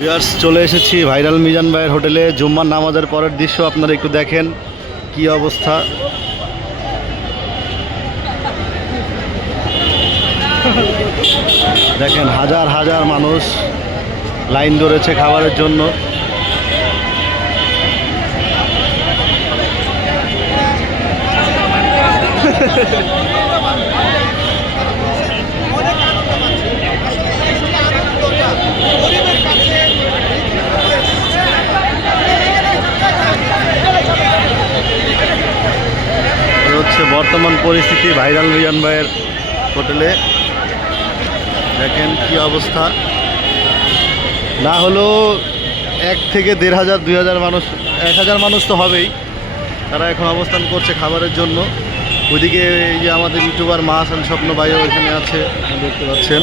Viewers চলে এসেছি viral Mizan ভাইয়ের হোটেলে। জুম্মার নামাজের পরের দৃশ্য আপনারা একটু দেখেন, কি অবস্থা। দেখেন, হাজার হাজার মানুষ লাইন ধরেছে খাবারের জন্য। হচ্ছে বর্তমান পরিস্থিতি ভাইরাল রিয়ান ভাইয়ের হোটেলে। দেখেন কি অবস্থা। না হলেও এক থেকে দেড় হাজার, দুই হাজার মানুষ, এক হাজার মানুষ তো হবেই। তারা এখন অবস্থান করছে খাবারের জন্য। ওইদিকে এই যে আমাদের ইউটিউবার মাহাসান স্বপ্ন ভাইও এখানে আছে, দেখতে পাচ্ছেন।